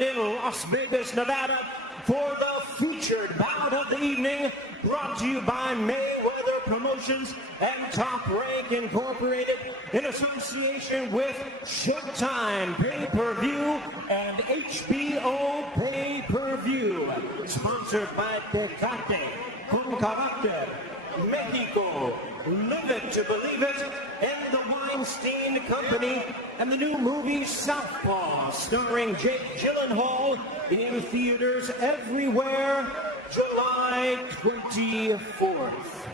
in Las Vegas, Nevada, for the featured bout of the evening, brought to you by Mayweather Promotions and Top Rank Incorporated in association with Showtime Pay-Per-View and HBO Pay-Per-View. Sponsored by Tecate, Con Carácter, Mexico, Live It to Believe It, and the Weinstein Company, and the new movie Southpaw, starring Jake Gyllenhaal, in theaters everywhere, July 24th.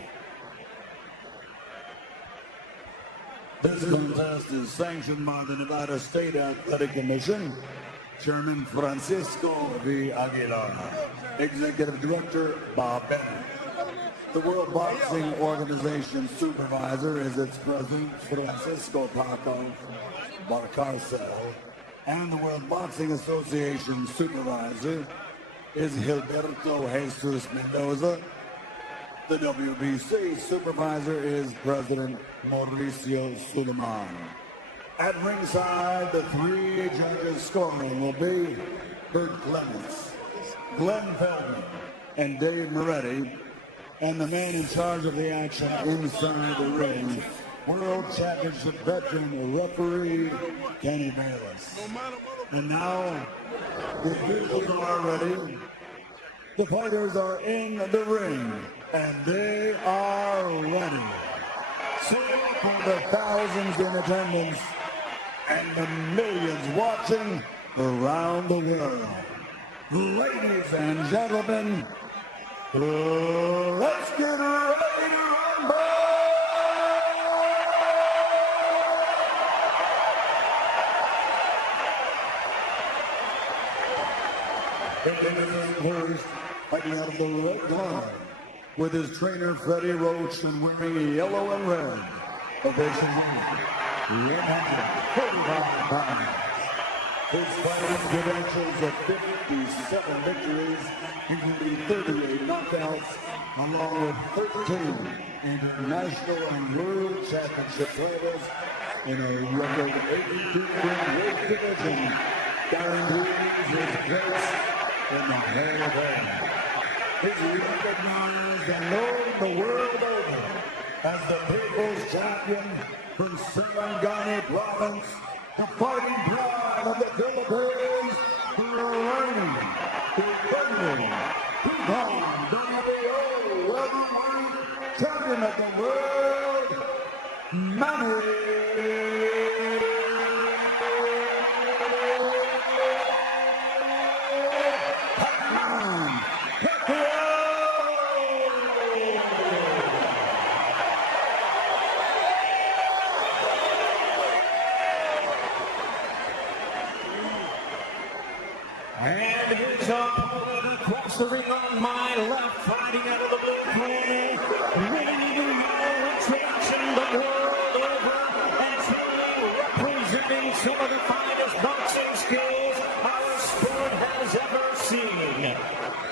This contest is sanctioned by the Nevada State Athletic Commission. Chairman Francisco V. Aguilar. Executive Director Bob Bennett. The World Boxing Organization Supervisor is its President, Francisco Paco Barcarcel. And the World Boxing Association Supervisor is Gilberto Jesus Mendoza. The WBC Supervisor is President Mauricio Suleiman. At ringside, the three judges scoring will be Bert Clements, Glenn Feldman, and Dave Moretti. And the man in charge of the action inside the ring, World Championship veteran referee Kenny Bayless. And now, the officials are ready. The fighters are in the ring, and they are ready. So for the thousands in attendance and the millions watching around the world, ladies and gentlemen, let's get ready to rumble! First, fighting out of the red line, with his trainer Freddie Roach and wearing yellow and red. Ovation 145 pounds. His fighting credentials of 57 victories, including 38 knockouts, along with 13 international and world championship titles in a record 82-win weight division, guarantees his place in the Hall of Fame. He's recognized and known the world over as the People's Champion from Sarangani Province, the fighting pride of the Philippines, the reigning, defending, two-time WBO welterweight champion of the world, Manny. And his opponent across the ring on my left, fighting out of the blue corner, winning the introduction the world over, and truly representing some of the finest boxing skills our sport has ever seen.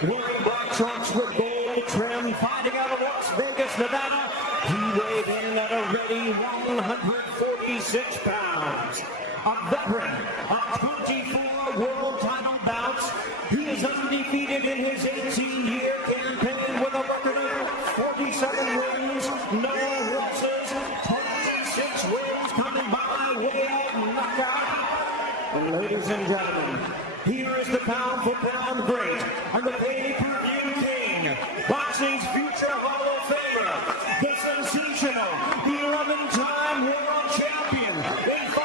Wearing black trunks with gold trim, fighting out of Las Vegas, Nevada, he weighed in at a ready 146 pounds. A veteran of 24 world title bouts, he is undefeated in his 18-year campaign with a record of 47 wins, no losses, 26 wins coming by way of knockout. And ladies and gentlemen, here is the pound-for-pound great and the pay-per-view king, boxing's future Hall of Famer, the sensational, 11-time world champion in 5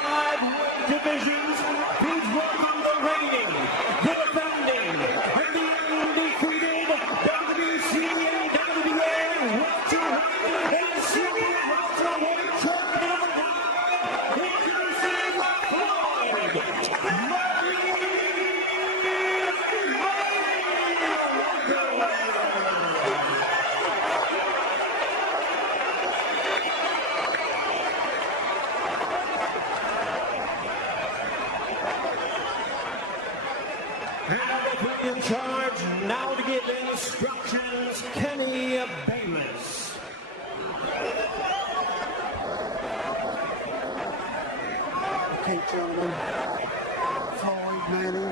weight divisions. Please welcome the reigning, the defending, and the undefeated WBC and WBA welterweight and senior welterweight champion of the world, introducing Floyd in charge now to give instructions, Kenny Bayless. Okay, gentlemen. Floyd, Manny,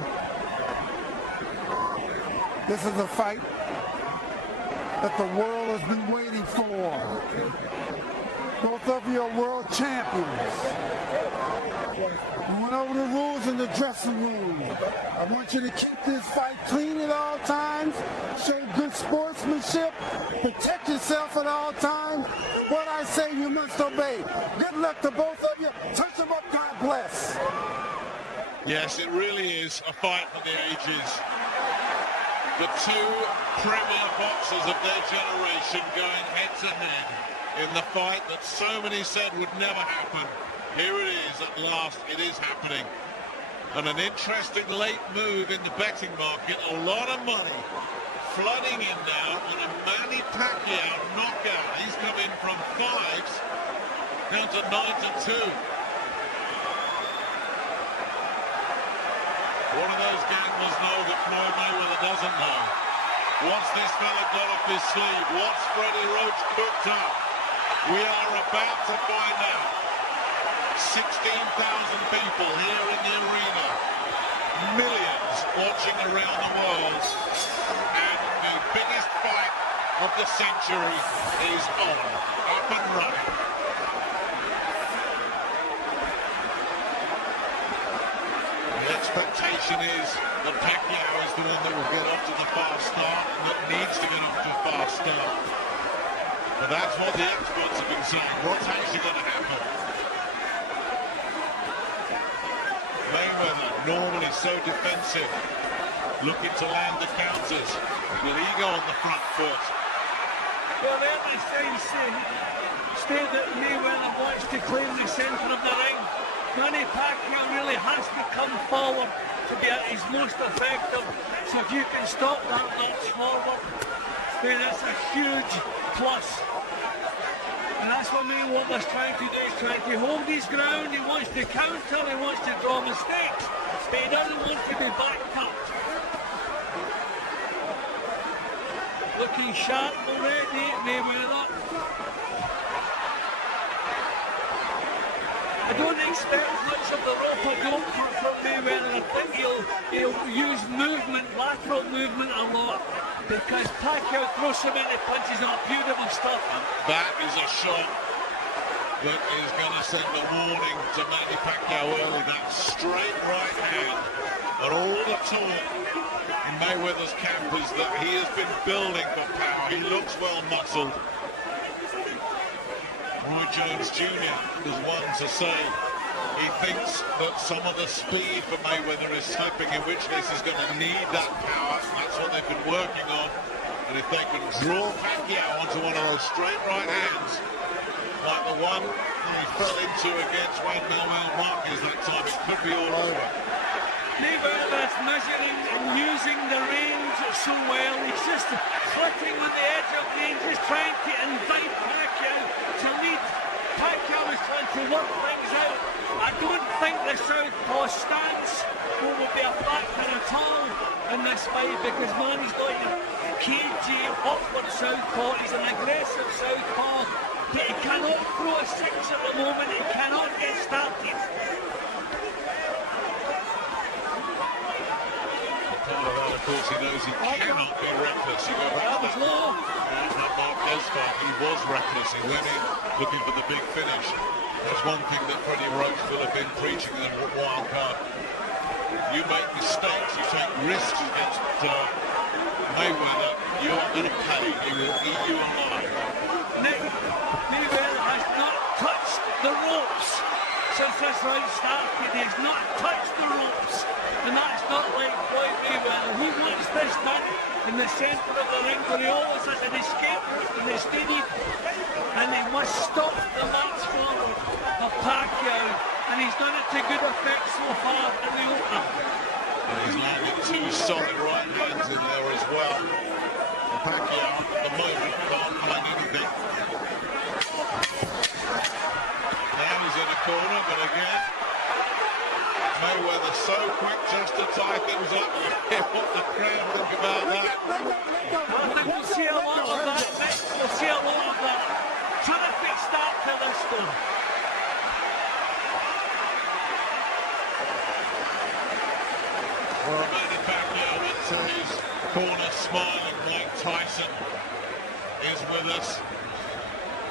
This is a fight that the world has been waiting for. Both of you are world champions. We went over the rules in the dressing room. I want you to keep this fight clean at all times, show good sportsmanship, protect yourself at all times. What I say you must obey. Good luck to both of you. Touch them up, God bless. Yes, it really is a fight for the ages. The two premier boxers of their generation going head to head in the fight that so many said would never happen. Here it is at last, it is happening. And an interesting late move in the betting market, a lot of money flooding in now on a Manny Pacquiao knockout. He's come in from 5s down to 9-2. One of those gamblers know that Floyd Mayweather doesn't know. What's this fella got up his sleeve? What's Freddie Roach cooked up? We are about to find out. 16,000 people here in the arena. Millions watching around the world. And the biggest fight of the century is on. Up and running. The expectation is that Pacquiao is the one that will get off to the fast start, that needs to get off to a fast start. But that's what the experts have been saying. What's actually going to happen? Mayweather, normally so defensive, looking to land the counters, with ego on the front foot. Well, the other side say that Mayweather wants to claim the centre of the ring. Manny Pacquiao really has to come forward to be at his most effective. So if you can stop that notch forward, then that's a huge plus. And that's what Mayweather's trying to do. He's trying to hold his ground. He wants to counter. He wants to draw mistakes. But he doesn't want to be backed up. Looking sharp already, Mayweather. I don't expect much of the rope from Mayweather. I think he'll use movement, lateral movement a lot, because Pacquiao throws so many punches and beautiful stuff. That is a shot that is going to send a warning to Manny Pacquiao early. That straight right hand. But all the talk in Mayweather's camp is that he has been building for power. He looks well muscled. Roy Jones Jr. is one to say he thinks that some of the speed for Mayweather is slipping, in which case he's going to need that power. That's what they've been working on. And if they can draw Pacquiao onto one of those straight right hands, like the one he fell into against Juan Manuel Marquez that time, it could be all over. Mayweather's measuring and using the range so well. He's just flirting with the edge of range, just trying to invite Pacquiao to lead. Pacquiao is trying to work things out. I don't think the southpaw stance will be a factor at all in this fight, because Manny's got a cagey, upward southpaw. He's an aggressive southpaw, but he cannot throw a 6 at the moment. He cannot get started. Of course, he knows he cannot be reckless. You go back to that Marquez fight, he was reckless. He went in looking for the big finish. That's one thing that Freddie Roach will have been preaching in the wild card. You make mistakes, you take risks against Mayweather, you are going to pay. He will eat you alive. Mayweather has not touched the ropes since this round started. He has not touched the ropes. And that's not like Floyd Mayweather. He wants this man in the centre of the ring, where he always has an escape route in the stadium. And he must stop the march forward of Pacquiao. And he's done it to good effect so far in the opener. And he's landed 2 solid right hands in there as well. And Pacquiao, at the moment, can't find anything. Now he's in a corner, but again, Mayweather so quick just to tie things up. What the crowd think about that? I think we'll see a lot of that next. We'll see a lot of that. Terrific start to this one. Well, Manny Pacquiao into his corner smiling Mike Tyson is with us.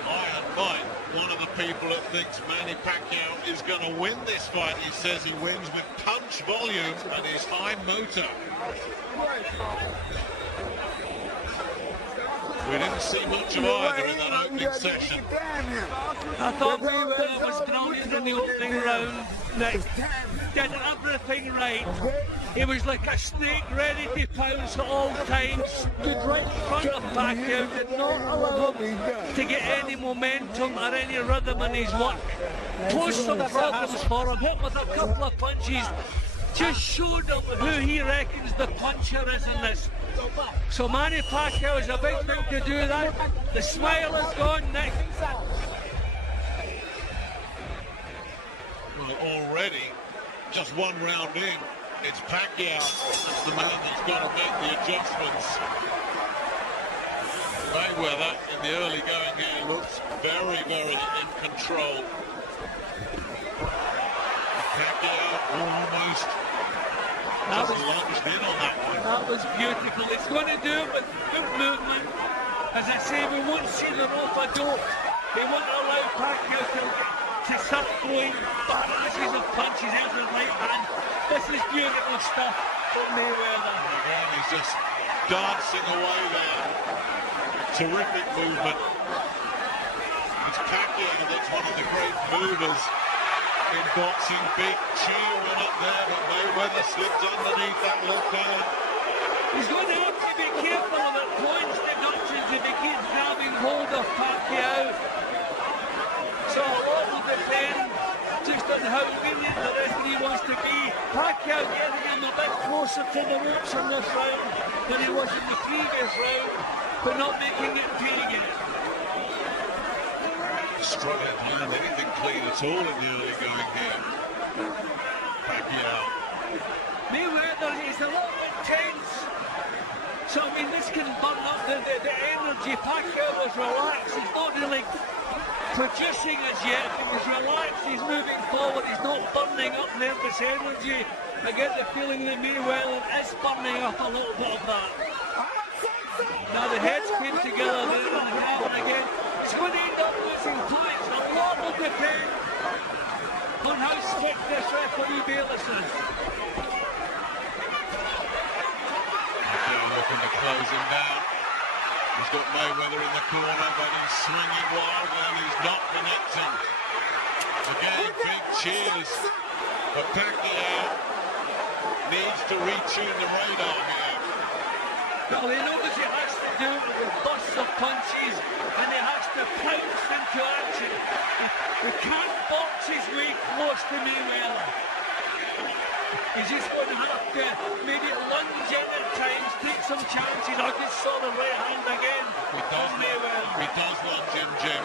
Iron Mike, one of the people that thinks Manny Pacquiao is going to win this fight. He says he wins with punch volume and his high motor. We didn't see much of either in that opening session. I thought Mayweather was brilliant in the opening round. Did everything right. He was like a snake ready to pounce at all times. Stood right in front of Pacquiao, did not allow him to get any momentum or any rhythm in his work. Posed some problems for him, hit with a couple of punches. Just showed him who he reckons the puncher is in this. So Manny Pacquiao is a big thing to do that. The smile is gone, Nick. Well, already, just one round in, it's Pacquiao. That's the man that's got to make the adjustments. Mayweather, in the early going game, looks very, very in control. Pacquiao almost just lunged in on that one. That was beautiful. It's going to do it with good movement. As I say, we won't see the rope a dope. They won't allow Pacquiao to start throwing barrages of punches out the right hand. This is beautiful stuff from Mayweather. Again, he's just dancing away there. Terrific movement. It's Pacquiao that's one of the great movers in boxing. Big cheer went up there, but Mayweather slipped underneath that left hand. He's going to have to be careful of it. Points deductions if he keeps grabbing hold of Pacquiao. So a lot will depend just on how lenient the referee wants to be. Pacquiao getting him a bit closer to the ropes in this round than he was in the previous round, but not making it pay again. Struggling to land anything clean at all in the early going game. Pacquiao. Mayweather is a little bit tense. So I mean this can burn up the energy. Pacquiao was relaxed. He's not really producing as yet. He was relaxed, he's moving forward, he's not burning up nervous energy. I get the feeling that Mayweather is burning up a little bit of that. Now the heads came together there on the camera again. He's going to end up losing points. A lot will depend on how strict this referee Bayless is. Looking to close him down. He's got Mayweather in the corner, but he's swinging wildly and he's not connecting. Again, big cheers. But Pacquiao needs to retune the radar here. Well, he knows he has to do it with bursts of punches and he has to pounce into action. He can't box his way close to Mayweather. He's just going to have to maybe lunge in at times, take some chances. I just saw the right hand again. He does lunge in, Jim.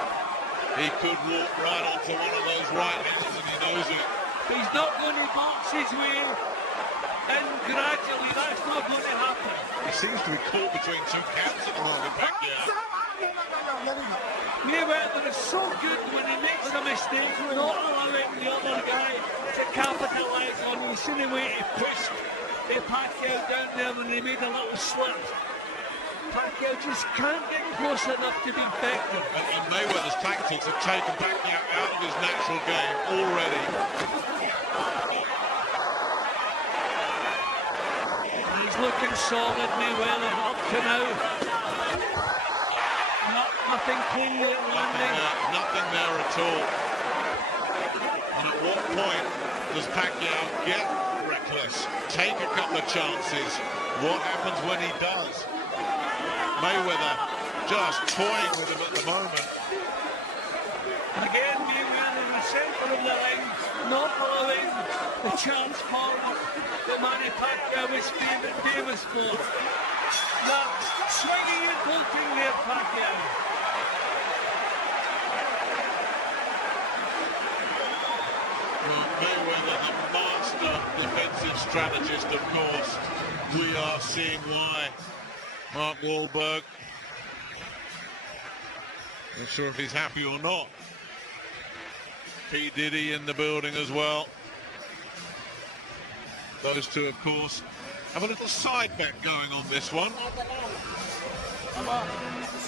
He could walk right onto one of those right hands and he knows it. He's not going to box his way in gradually. That's not going to happen. He seems to be caught between two camps at the moment, Pacquiao. Mayweather is so good when he makes a mistake, not allowing the other guy to capitalise on him. You see the way he pushed Pacquiao down there when he made a little slip. Pacquiao just can't get close enough to be effective. And Mayweather's tactics have taken Pacquiao out of his natural game already. He's looking solid, Mayweather, up to now. Nothing clean there landing. Nothing there at all. And at what point does Pacquiao get reckless? Take a couple of chances. What happens when he does? Mayweather just toying with him at the moment. Again, Mayweather in the centre of the ring, not allowing the chance forward that Manny Pacquiao is famous for. Now, swinging and bolting there, Pacquiao. Mayweather, the master defensive strategist, of course. We are seeing why. Mark Wahlberg, not sure if he's happy or not. P. Diddy in the building as well. Those two, of course, have a little side bet going on this one.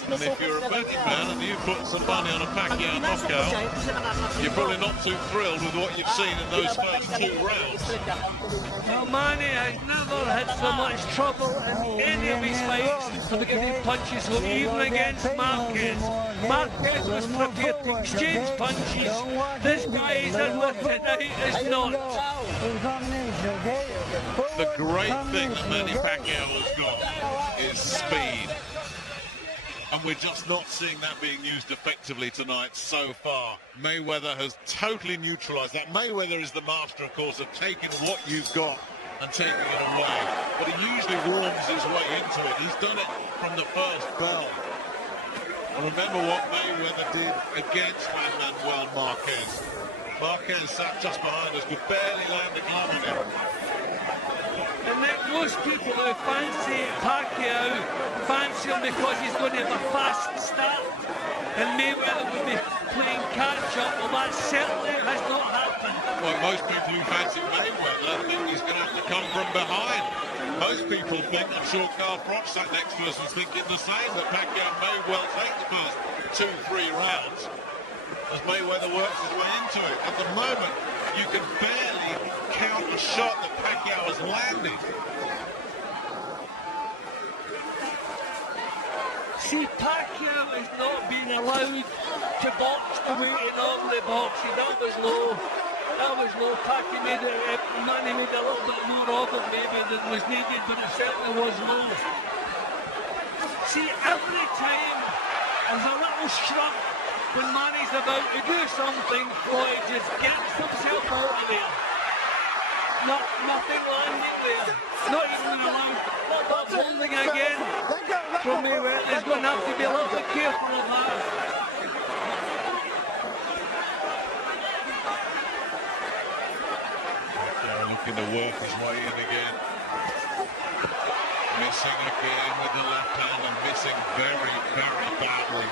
And if you're a betting man and you put some money on a Pacquiao knockout, you're probably not too thrilled with what you've seen in those first 2 rounds. Well, Manny has never had so much trouble in any of his fights giving punches, so even against Marquez. Marquez was prepared to exchange punches. This guy is unlifted, is not. The great thing that Manny Pacquiao has got is speed. And we're just not seeing that being used effectively tonight so far. Mayweather has totally neutralised that. Mayweather is the master, of course, of taking what you've got and taking it away. But he usually warms his way into it. He's done it from the first bell. And remember what Mayweather did against Manuel Marquez. Marquez sat just behind us, could barely land a glove on him. And then most people who fancy Pacquiao fancy him because he's going to have a fast start and Mayweather will be playing catch-up. Well, that certainly has not happened. Well, most people who fancy Mayweather think he's going to have to come from behind. Most people think, I'm sure Carl Froch sat next to us and thinking the same, that Pacquiao may well take the first 2-3 rounds as Mayweather works his way into it. At the moment, you can barely count a shot that Pacquiao has landed. See, Pacquiao has not been allowed to box the way he normally boxes. That was low. That was low. Pacquiao made it, Manny made a little bit more of it maybe than was needed, but it certainly was low. See, every time there's a little shrug when Manny's about to do something, Floyd just gets himself out of there. Nothing landing there. Not even allowed. Not holding again. From Mayweather, he's going to have to be a little bit careful of that. Looking to work his way in again. Missing again with the left hand and missing very, very badly.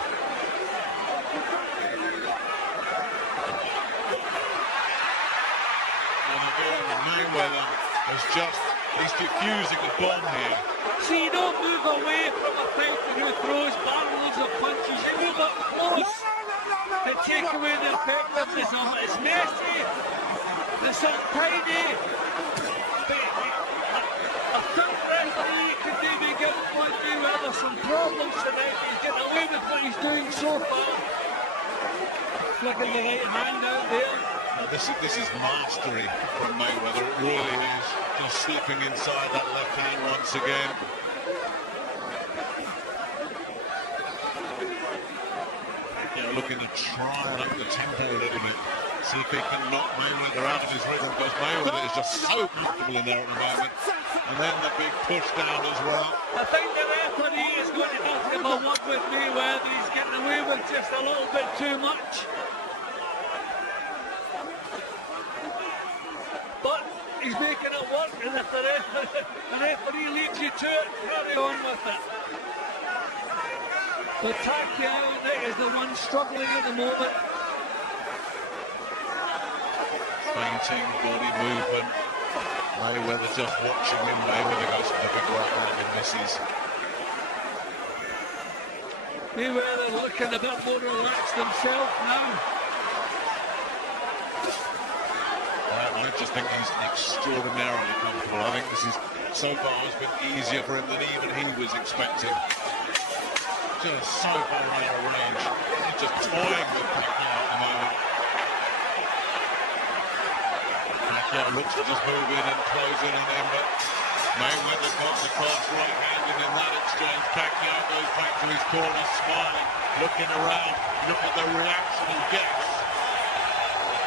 And again, Mayweather is he's diffusing a bomb here. See, you don't move away from a fighter who throws barrels of punches. You move up close to take away the effectiveness of it. It's messy. It's untidy. A third referee could maybe give Floyd Mayweather some problems tonight. He's getting away with what he's doing so far. Flicking the right hand out there. This is mastery from Mayweather, it really is. Just slipping inside that left hand once again. Yeah, looking to try and up the tempo a little bit. See if he can knock Mayweather out of his rhythm, because Mayweather is just so comfortable in there at the moment. And then the big push down as well. I think the referee is going to have to have a word with Mayweather. He's getting away with just a little bit too much. But he's making it work, and if the referee leads you to it, carry on with it. But Pacquiao is the one struggling at the moment. Fainting body movement. Mayweather just watching him. Mayweather goes for the big right hand and misses. Mayweather looking a bit more relaxed himself now. I just think he's extraordinarily comfortable. I think this is, so far, has been easier for him than even he was expecting. Just so far out of range. He's just toying with Pacquiao at the moment. Pacquiao looks to just move in and close in on him, but Mayweather got the cross right-handed in that exchange. Pacquiao goes back to his corner, smiling, looking around. Look at the reaction he gets.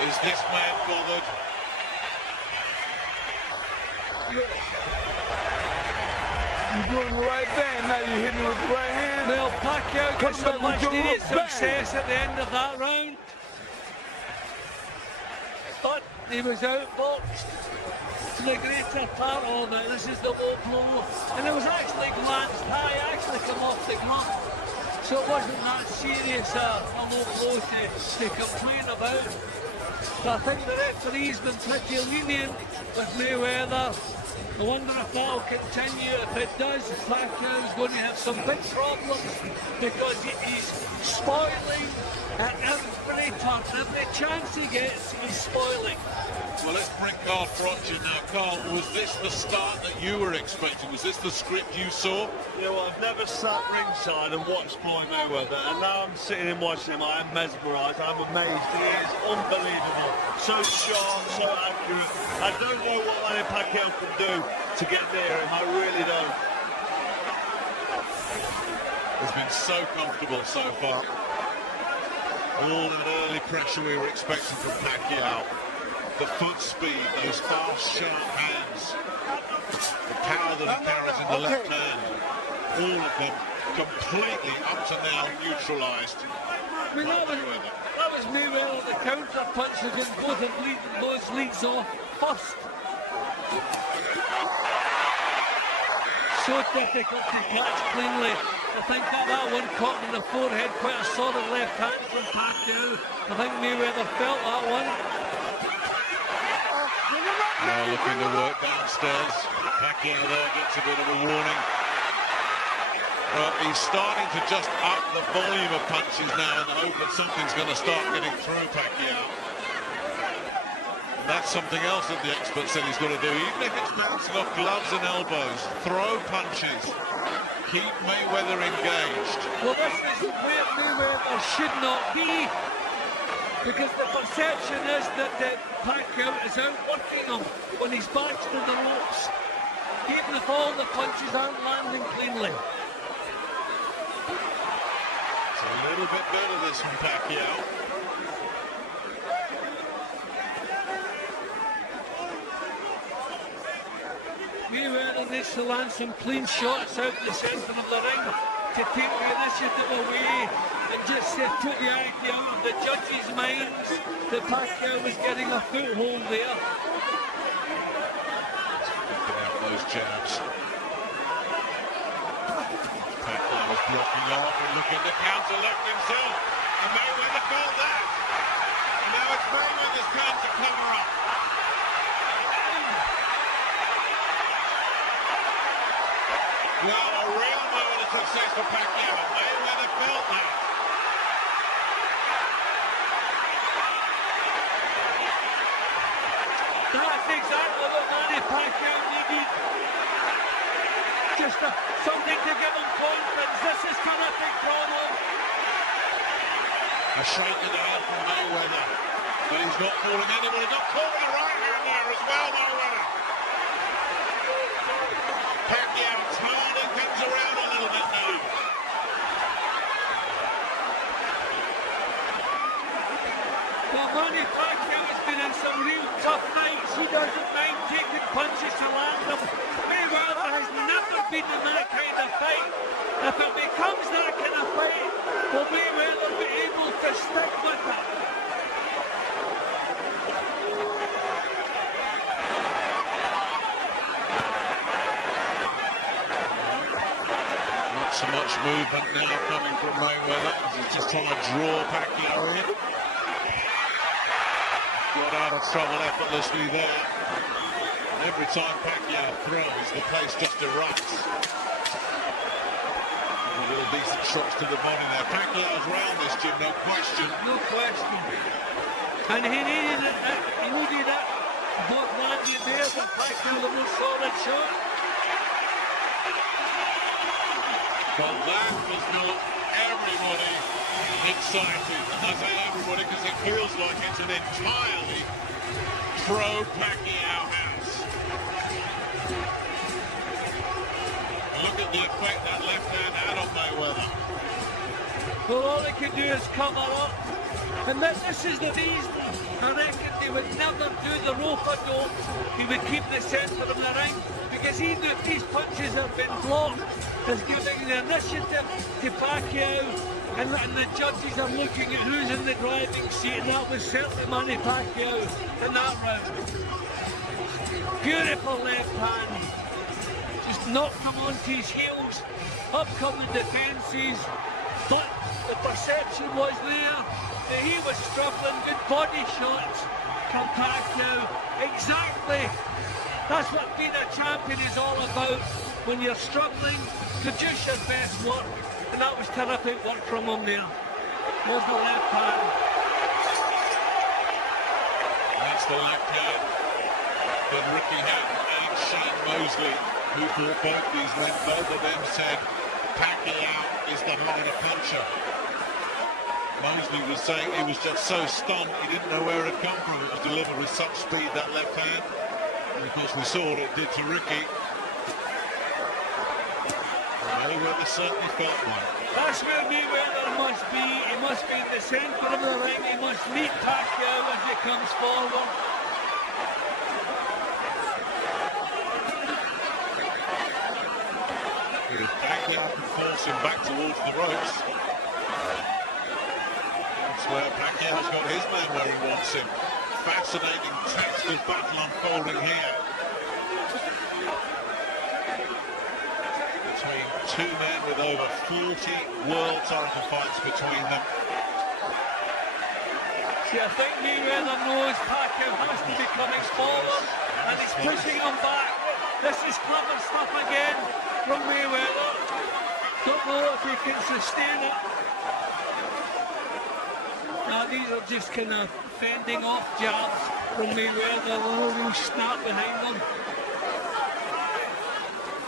Is this man bothered? You're doing the right thing, now you're hitting with the right hand. Well, Pacquiao got some much needed success at the end of that round. But he was outboxed to the greater part of it. This is the low blow. And it was actually glanced high, actually come off the glove. So it wasn't that serious a low blow to complain about. So I think the referee's been pretty lenient with Mayweather. I wonder if that'll continue. If it does, Pacquiao's going to have some big problems because he's spoiling at every turn. Every chance he gets, he's spoiling. Well, let's bring Carl Froch in now. Carl, was this the start that you were expecting? Was this the script you saw? Yeah, well, I've never sat ringside and watched Floyd Mayweather, and now I'm sitting and watching him. I am mesmerised. I'm amazed. He is unbelievable. So sharp, so accurate. I don't know what Manny Pacquiao can do to get near him. I really don't. Has been so comfortable so far. All that early pressure we were expecting from Pacquiao. The foot speed, those fast, sharp hands, the power that he carries in the left hand, all of them completely up to now neutralised. I mean, that was Mayweather, the counter punch against both leads off first. So difficult to catch cleanly. I think that one caught him in the forehead, quite a solid left hand from Pacquiao. I think Mayweather felt that one. Now looking to work downstairs. Pacquiao there gets a bit of a warning. Well, he's starting to just up the volume of punches now in the hope that something's going to start getting through Pacquiao. That's something else that the expert said he's got to do. Even if it's bouncing off gloves and elbows, throw punches. Keep Mayweather engaged. Well, this is where Mayweather should not be. Because the perception is that Pacquiao is outworking him when he's back to the ropes, even if all the punches aren't landing cleanly. It's a little bit better this from Pacquiao. Mayweather needs to land some clean shots out the centre of the ring to take the initiative away and just to put the idea out of the judges' minds that Pacquiao was getting a foothold there. Picking out those jabs. Pacquiao was blocking off and looking to counter left himself. And Mayweather felt that. And now it's Mayweather's turn to cover up. Well, a real moment of success for Pacquiao. Mayweather felt that. That's exactly what Manny Pacquiao needed. Just something to give him confidence. This is kind of a big problem. A shake of the hand from Mayweather. But he's not fooling anybody. Not caught with the right hand there as well, Mayweather. Pacquiao turning things around a little bit now. Well, Manny Pacquiao has been in some real tough nights. He doesn't mind taking punches to land them. Mayweather has never been in that kind of fight. If it becomes that kind of fight, will Mayweather be able to stick with it? Not so much movement now coming from Mayweather. He's just trying to draw Pacquiao in. Got out of trouble effortlessly there. Every time Pacquiao throws, the place just erupts. Little decent shots to the body there. Pacquiao's round this, Jim, no question. No question. And he needed it. He needed that. Both landed there, but Pacquiao the most solid shot. But that was not everybody excited. I say everybody because it feels like it's an entirely pro-Pacquiao house. Look at the effect that left hand had on Mayweather. Well, all he can do is cover up. And this is the reason I reckon they would never do the rope-a-dope. He would keep the centre of the ring because he knew if these punches have been blocked, is giving the initiative to Pacquiao, and the judges are looking at who's in the driving seat, and that was certainly Manny Pacquiao in that round. Beautiful left hand. Just knocked him onto his heels, upcoming defences, but the perception was there that he was struggling. Good body shots from Pacquiao. Exactly That's what being a champion is all about. When you're struggling, produce your best work. And that was terrific work from him there. There's the left hand. That's the left hand. But Ricky Hatton and Shane Mosley, who fought both these men, both of them said Pacquiao is the harder puncher. Mosley was saying he was just so stunned, he didn't know where it come from. It was delivered with such speed, that left hand. And of course, we saw what it did to Ricky. Mayweather certainly felt one. That's where Mayweather must be. He must be in the centre of the ring. He must meet Pacquiao as he comes forward. If Pacquiao can force him back towards the ropes, that's where Pacquiao's got his man where he wants him. Fascinating test of battle unfolding here between two men with over 40 world title fights between them. See, I think Mayweather knows Pacquiao has to be coming forward, and he's pushing him back. This is clever stuff again from Mayweather. Don't know if he can sustain it. Now these are just kind of fending off jabs from Mayweather, a little real snap behind them.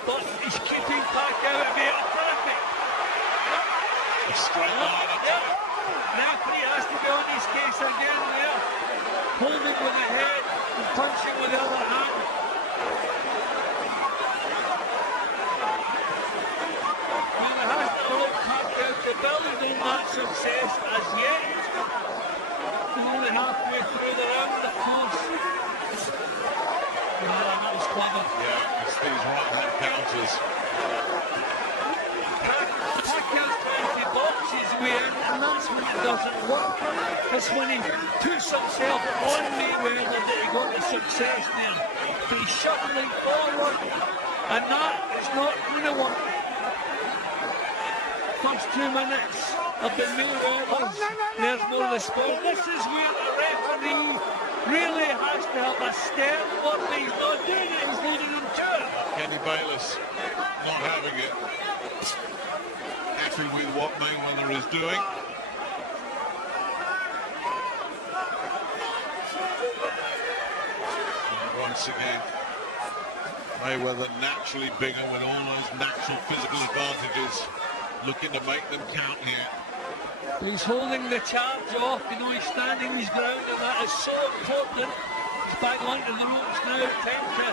But he's keeping Pacquiao at bay. Perfect. A straight line attack. Referee has to be on his case again there. Holding with the head and punching with the other hand. Well, it has to look Pacquiao to build on that success as yet. He's only halfway through the round, of course. Yeah, that was clever. Yeah, it's these right hand counters. Pacquiao's trying to box his way in, and that's when it doesn't work. It's when he puts himself on Mayweather that he got the success there. But he's shuffling forward, and that is not going to work. First 2 minutes of the Mayweather's, there's no response. This is where the referee really has to have a step up. He's not doing it, he's leading him to it. Kenny Bayless not having it. Happy with what Mayweather is doing. And once again, Mayweather naturally bigger with all those natural physical advantages, looking to make them count here. He's holding the charge off, you know, he's standing his ground, and that is so important. He's back onto the ropes now, time to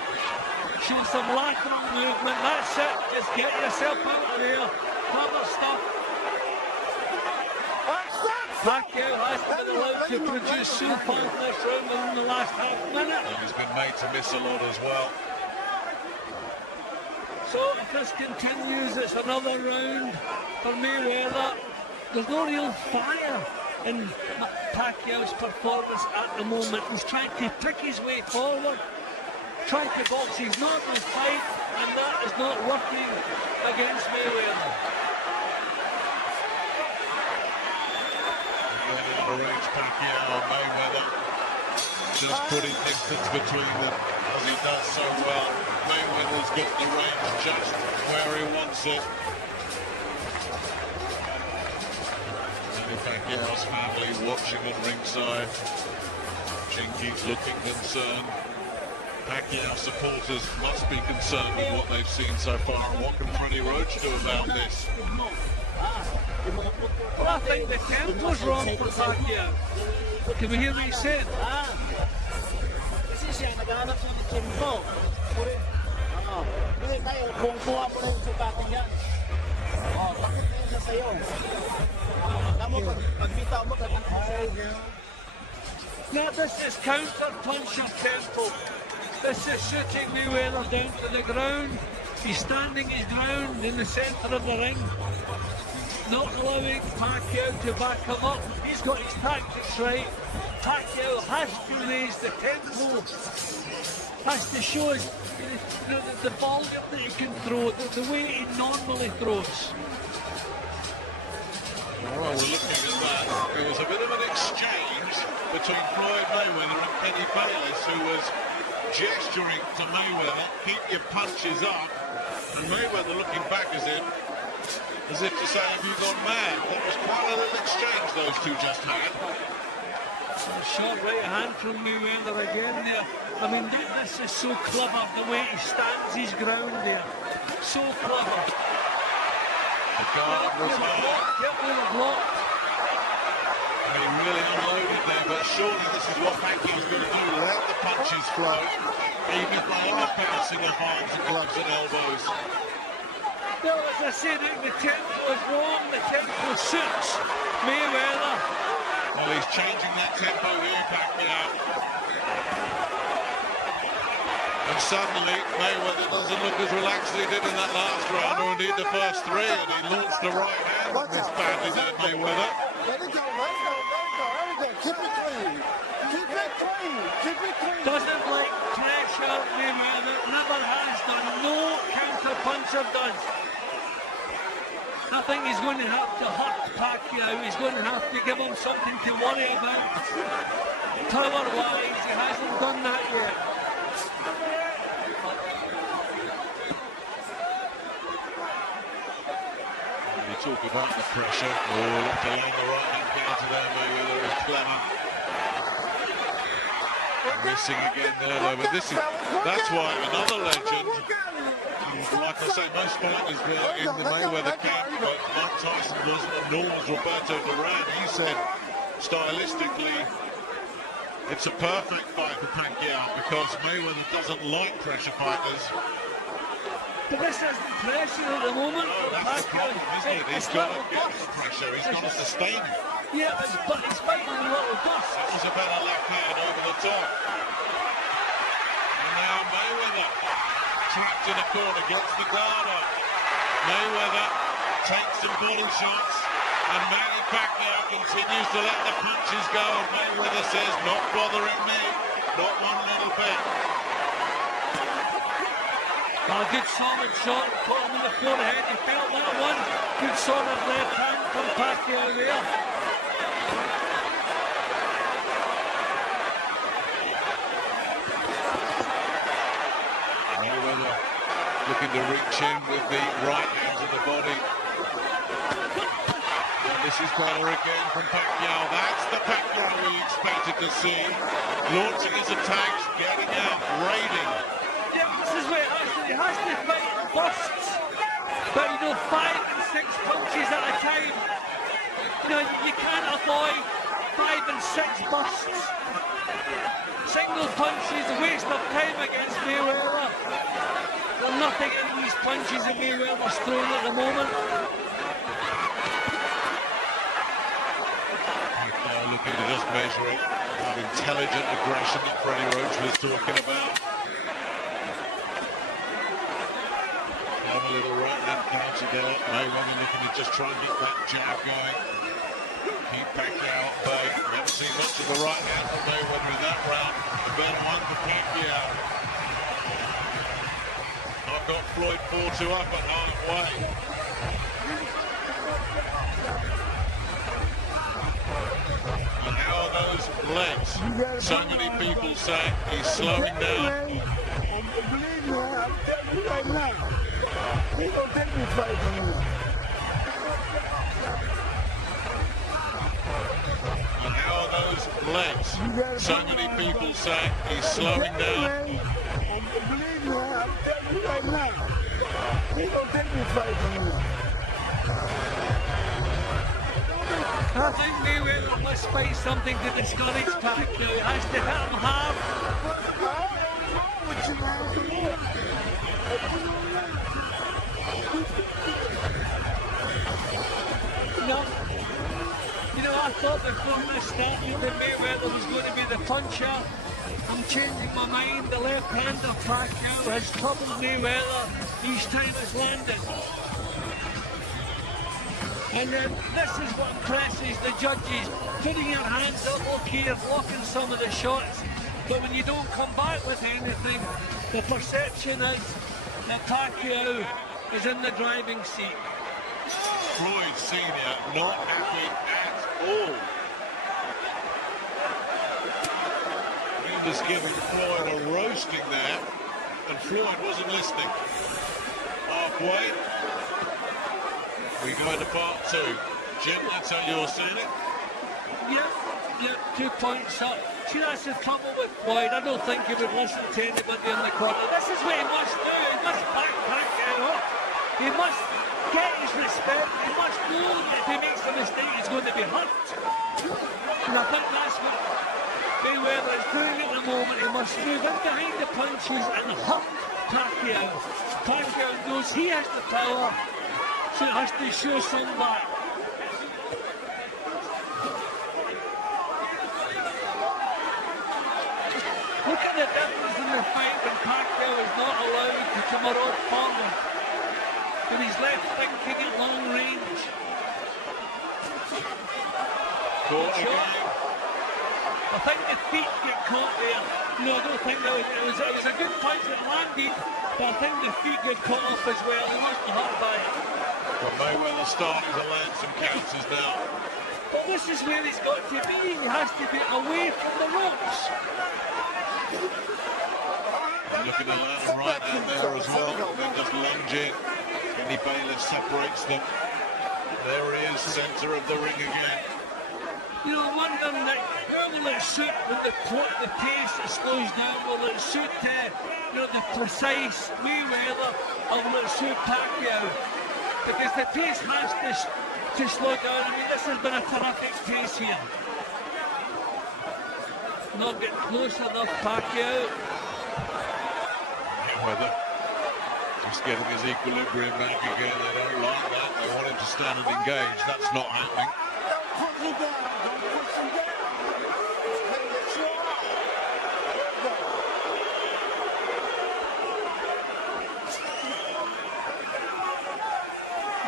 show some lateral movement. That's it, just get yourself out there. Clever stuff. Pacquiao has been allowed to produce so far in this round within the last half minute. And he's been made to miss a lot as well. So if this continues, it's another round for Mayweather. There's no real fire in Pacquiao's performance at the moment. He's trying to pick his way forward, trying to box his normal fight, and that is not working against Mayweather. Arrange Pacquiao and Mayweather, just putting distance between them as he does so well. Mayweather's got the range just where he wants it. And Pacquiao's family watching at ringside. Chinky's looking concerned. Pacquiao supporters must be concerned with what they've seen so far. And what can Freddie Roach do about this? Well, I think the tempo's wrong for Pacquiao. Can we hear what he said? Kasi siya naghahanap siya ng tempo. Hindi tayo, kung kuha mo tayo sa bating yan. Takot na siya sa'yo. Tama pagbitaw mo, takot na sa'yo. Now this is counter-puncher tempo. This is shooting Mayweather down to the ground. He's standing his ground in the centre of the ring. Not allowing Pacquiao to back him up. He's got his tactics right. Pacquiao has to raise the tempo. Has to show us the volume that he can throw, the way he normally throws. Well, we're looking at that. There was a bit of an exchange between Floyd Mayweather and Kenny Bayless, who was gesturing to Mayweather, keep your punches up, and Mayweather looking back as if to say, have you gone mad? That was quite a little exchange those two just had. A short right hand from Mayweather again there. I mean, this is so clever, the way he stands his ground there. So clever. The guard was blocked. I mean, really unloaded there, but surely this is what Pacquiao's going to do. Let the punches flow, even if they are bouncing off arms and gloves and elbows. Well, as I said, the tempo is wrong, the tempo suits Mayweather. Well, he's changing that tempo here, Pacquiao. And suddenly, Mayweather doesn't look as relaxed as he did in that last round, or indeed the first three, and he launched a right hand and missed badly there, Mayweather. Let it go, let it go, let it go, let it go. Keep it clean. Keep it clean. Keep it clean. Doesn't like pressure, Mayweather. Never has done. No counter puncher does. I think he's going to have to hurt Pacquiao. He's going to have to give him something to worry about. Power-wise, he hasn't done that yet. You talk about the pressure. Oh, looked to land the right hand counter there, Mayweather is clever. Missing again there, though, but that's why another legend. Like I say, most fighters were in the Mayweather camp, but Mike Tyson wasn't, nor was Roberto Duran. He said, stylistically, it's a perfect fight for Pacquiao because Mayweather doesn't like pressure fighters. But this isn't pressure at the moment. No, that's the problem, isn't it? He's got to get the pressure, he's got to sustain it. Yeah, but he's fighting a little dust. That was a better left hand over the top. And now Mayweather, trapped in a corner, gets the guard up. Mayweather takes some body shots, and Manny Pacquiao continues to let the punches go. And Mayweather says, not bothering me, not one little bit. A good solid shot, put him in the forehead, he felt that one. Good solid left hand from Pacquiao there. Mayweather looking to reach in with the right hand to the body. And this is better again from Pacquiao. That's the Pacquiao we expected to see. Launching his attacks, getting out, raiding. Yeah, this is where he has to fight bursts. But you know, 5 and 6 punches at a time. You know, you can't avoid 5 and 6 bursts. Single punches, a waste of time against Mayweather. There's nothing in these punches that Mayweather's throwing at the moment. Looking to just measure it. That intelligent aggression that Freddie Roach was talking about. Have a little right hand counter there. Mayweather looking to just try and get that jab going. Keep Pacquiao at bay. Never seen much of the right hand from Mayweather in that round. The better one for Pacquiao. I've got Floyd 4-2 up and halfway. And how are those legs? So many people say he's slowing down. Believe me, I'm telling you right now. He gonna take me fight from him. And how are those legs? So many people say he's slowing down. Believe me, I'm telling you right now. He gonna take me fight from him. I think Mayweather must fight something to discourage Pacquiao. He has to hit him hard. You know, I thought before this started that Mayweather was going to be the puncher. I'm changing my mind. The left hand of Pacquiao has troubled Mayweather. Each time it's landed. And this is what impresses the judges. Putting your hands up, okay, you're blocking some of the shots. But when you don't come back with anything, the perception is that Pacquiao is in the driving seat. Floyd Sr. not happy at all. He Sanders giving Floyd a roasting there, and Floyd wasn't listening. Halfway, we go into part two. Jim, that's how you're seeing it? Yeah, 2 points up. See, that's the trouble with Floyd. I don't think he would listen to anybody in the corner. This is what he must do. He must back it up. He must get his respect. He must know that if he makes a mistake, he's going to be hurt. And I think that's what Mayweather is doing at the moment. He must move in behind the punches and hurt Pacquiao. Pacquiao knows he has the power, so he has to show some back. Look at the difference in the fight when Pacquiao is not allowed to come around forward. When he's left thinking at long range. I think the feet get caught there. No, I don't think that was it was a good punch that landed, but I think the feet get caught off as well. He must be hurt by it. Well, Mayweather starting to land some counters now. But this is where he's got to be. He has to be away from the ropes. Looking to land him right down there as well. They're just lunging. Kenny Bayless separates them. There he is, centre of the ring again. You know, I'm wondering that will it suit with the pace that slows down? Will it suit the precise Mayweather, or will it suit Pacquiao? Because the pace has to slow down. I mean, this has been a terrific pace here. Not getting close enough, Pacquiao. Mayweather just getting his equilibrium back again. They don't like that. They want him to stand and engage. That's not happening.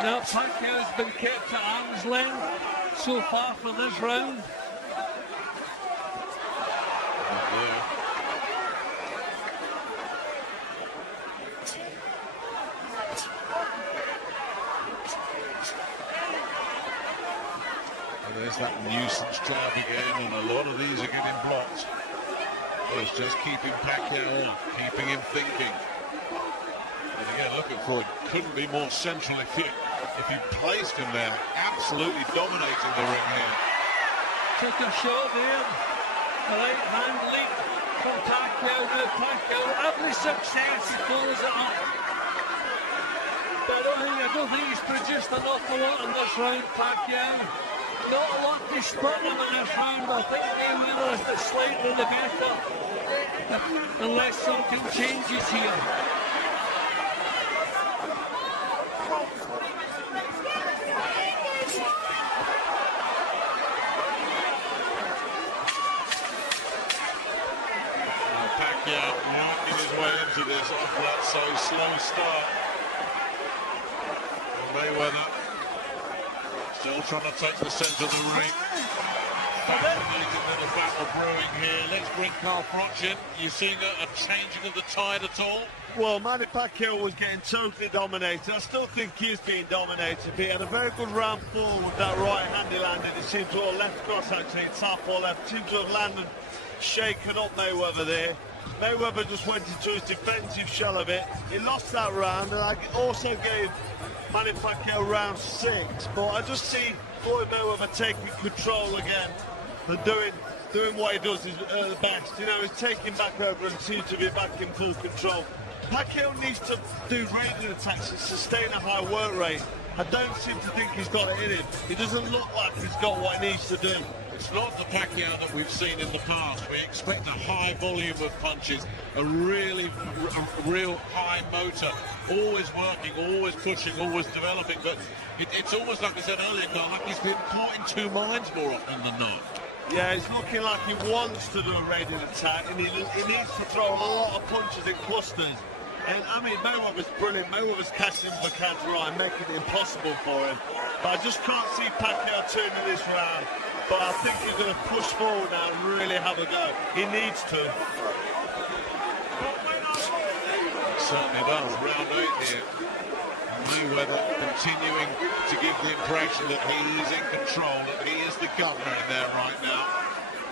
Now Pacquiao's been kept at arm's length so far for this round. And there's that nuisance jab again, and a lot of these are getting blocked. It's just keeping Pacquiao on, keeping him thinking. And again, looking for it, couldn't be more central if you placed him there. Absolutely dominating the ring here. Took a shot there. The right hand lead from Pacquiao. Now Pacquiao, every success he follows it up. But I don't think he's produced an awful lot in this round, Pacquiao. Not a lot to split him in this round. I think Mayweather is the slightly the better. Unless something changes here. Pacquiao working his way into this off that so slow start. And Mayweather still trying to take the centre of the ring. Fascinating little battle brewing here. Let's bring Carl Froch in. You seeing a changing of the tide at all? Well, Manny Pacquiao was getting totally dominated. I still think he's being dominated. He had a very good round four with that right hand he landed. It seemed to have left cross actually, top or left. Seemed to have landed, shaken up Mayweather there. Mayweather just went into his defensive shell a bit. He lost that round, and I also gave Manny Pacquiao round 6. But I just see Floyd Mayweather taking control again and doing what he does is the best. You know, he's taking back over and seems to be back in full control. Pacquiao needs to do raiding attacks and sustain a high work rate. I don't seem to think he's got it in him. He doesn't look like he's got what he needs to do. It's not the Pacquiao that we've seen in the past. We expect a high volume of punches, a real high motor, always working, always pushing, always developing. But it's almost like I said earlier, Carl, like he's been caught in two minds more often than not. Yeah, he's looking like he wants to do a raiding attack, and he needs to throw a lot of punches in clusters. And I mean, Mayweather's brilliant. Mayweather's catching him for counter and making it impossible for him. But I just can't see Pacquiao turning this round. But I think he's going to push forward now and really have a go. He needs to. Certainly does. Round 8 here. Mayweather continuing to give the impression that he is in control, that he is the governor in there right now.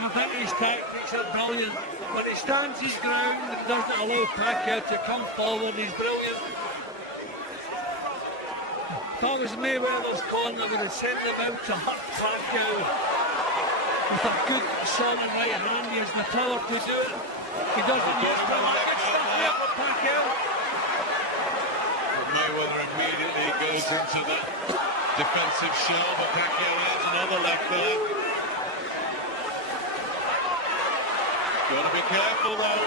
I think his tactics are brilliant. When he stands his ground and doesn't allow Pacquiao to come forward, he's brilliant. If I was Mayweather's corner, I would have sent him out to hurt Pacquiao with a good, solid right hand. He has the power to do it. He doesn't use the good stuff there for Pacquiao. Mayweather immediately goes into the defensive shell, but Pacquiao has another left there. Got to be careful though,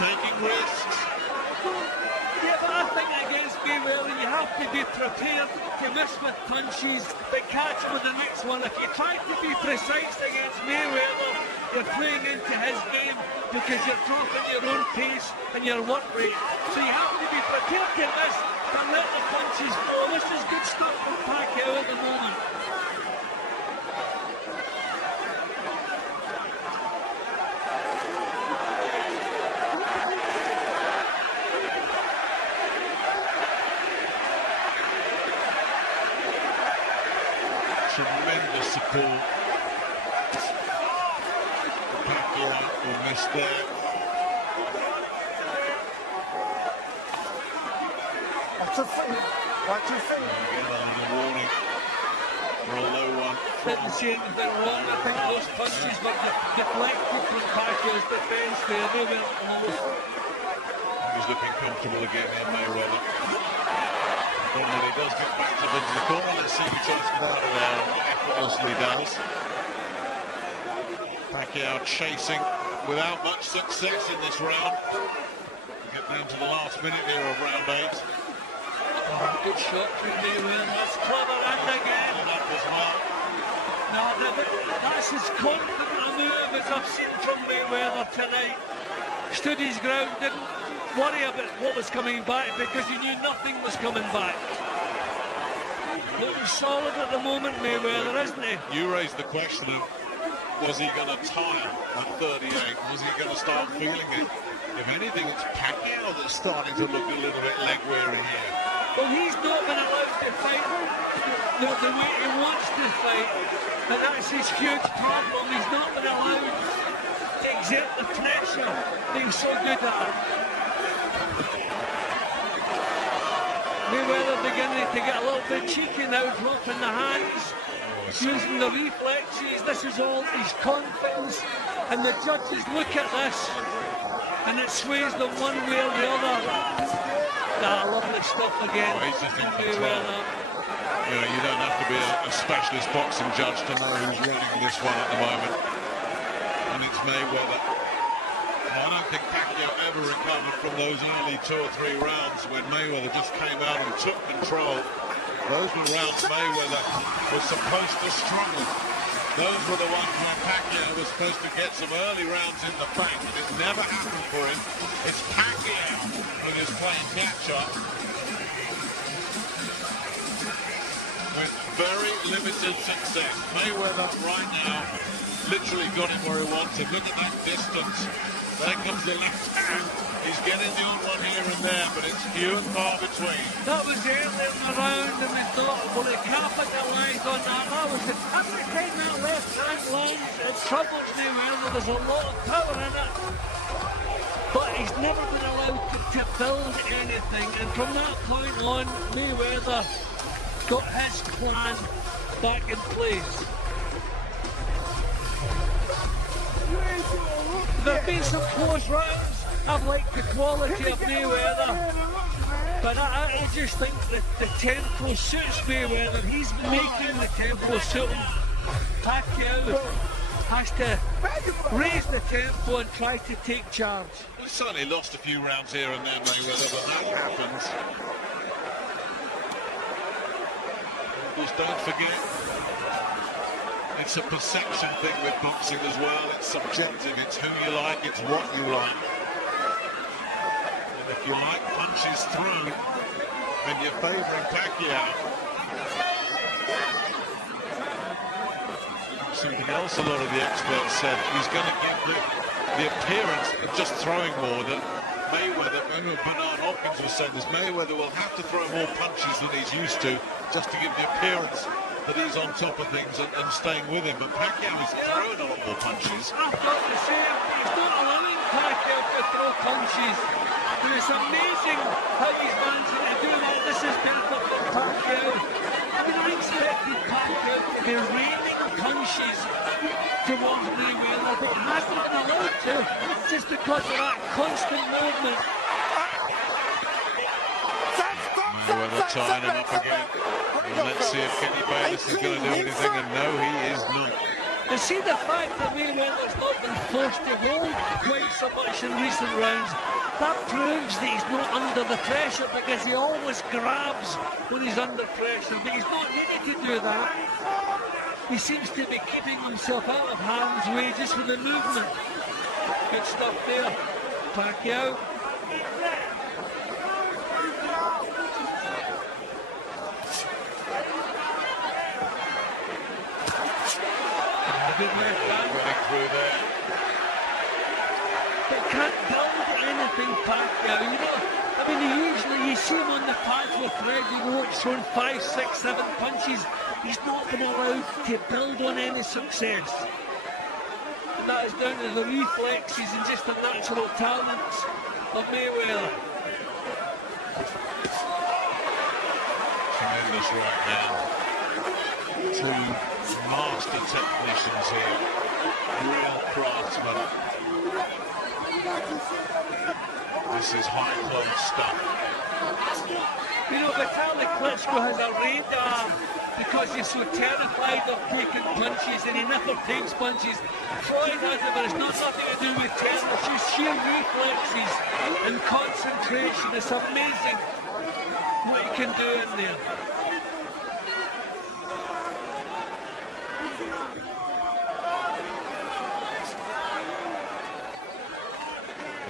taking risks. Yeah, but I think against Mayweather you have to be prepared to miss with punches, but catch with the next one. If you try to be precise against Mayweather, you're playing into his game because you're dropping your own pace and your work rate. So you have to be prepared to miss and let the punches flow. This is good stuff from Pacquiao at the moment. Tremendous support. Pacquiao will miss there. Watch your feet. Watch your feet. Again, a warning for a low one. Didn't see anything wrong. I think those punches were deflected from Pacquiao's defence there. They went almost. He's looking comfortable again here, Mayweather. Then when he does get back up into the corner, let's see if he tries to get out of there. Effortlessly does. Pacquiao chasing without much success in this round. Get down to the last minute here of round 8. Oh, good shot from Mayweather. That's clever and again. That was well. No, that's as confident a move as I've seen from Mayweather tonight. Stood his ground, didn't worry about what was coming back because he knew nothing was coming back. Looking solid at the moment, Mayweather, isn't he? You raised the question of, was he going to tire at 38? Was he going to start feeling it? If anything, it's Pacquiao that's starting to look a little bit leg weary here. Well, he's not been allowed to fight the way he wants to fight, and that's his huge problem. He's not been allowed to exert the pressure being so good at it. Mayweather beginning to get a little bit cheeky now, dropping the hands, using the reflexes. This is all his confidence, and the judges look at this, and it sways them one way or the other. Lovely stuff again. Oh, he's just in control. You know, you don't have to be a specialist boxing judge to know who's winning this one at the moment. And it's Mayweather. I don't think Pacquiao ever recovered from those early 2 or 3 rounds when Mayweather just came out and took control. Those were rounds Mayweather was supposed to struggle. Those were the ones where Pacquiao was supposed to get some early rounds in the bank. It never happened for him. It's Pacquiao who is playing catch-up with very limited success. Mayweather right now literally got him where he wanted. Look at that distance. There comes the left hand. He's getting the odd one here and there, but it's few and far between. That was early in the round, and we thought, well, he capitalised on that. That was it. Every time that left hand lands, it troubles Mayweather. There's a lot of power in it. But he's never been allowed to build anything. And from that point on, Mayweather got his plan back in place. There have been some close rounds. I've liked the quality of Mayweather, but I just think that the tempo suits Mayweather. He's making the tempo suit him. Pacquiao has to raise the tempo and try to take charge. He certainly lost a few rounds here and there, Mayweather, but that happens. Just don't forget, it's a perception thing with boxing as well. It's subjective. It's who you like. It's what you like. And if you like punches thrown, then you're favouring Pacquiao. Something else a lot of the experts said, he's going to give the appearance of just throwing more than Mayweather. Bernard Hopkins was saying this, Mayweather will have to throw more punches than he's used to just to give the appearance that he's on top of things and staying with him. But Pacquiao is throwing a lot more punches. I've got to say, he's not allowing Pacquiao to throw punches. But it's amazing how he's managing to do that. This is perfect for Pacquiao. I mean, I expected Pacquiao to be raining punches towards Mayweather, but he hasn't been allowed to, just because of that constant movement. Mayweather tying him up again. And let's see if Kenny Bayless is going to do anything, and no, he is not. To see the fact that Mayweather's not been forced to hold quite so much in recent rounds, that proves that he's not under the pressure, because he always grabs when he's under pressure, but he's not needed to do that. He seems to be keeping himself out of harm's way just with the movement. Good stuff there, Pacquiao. Good left hand. Running through there. But can't build anything, Pacquiao. You know, I mean, usually you see him on the pads with Fred, you know, throwing 5, 6, 7 punches. He's not been allowed to build on any success. And that is down to the reflexes and just the natural talents of Mayweather. Tremendous right now. Two master technicians here. Real craftsmen. This is high-class stuff. You know, Vitaly Klitschko has a radar because he's so terrified of taking punches, and he never takes punches. Floyd has it, but it's not nothing to do with terror. It's just sheer reflexes and concentration. It's amazing what he can do in there.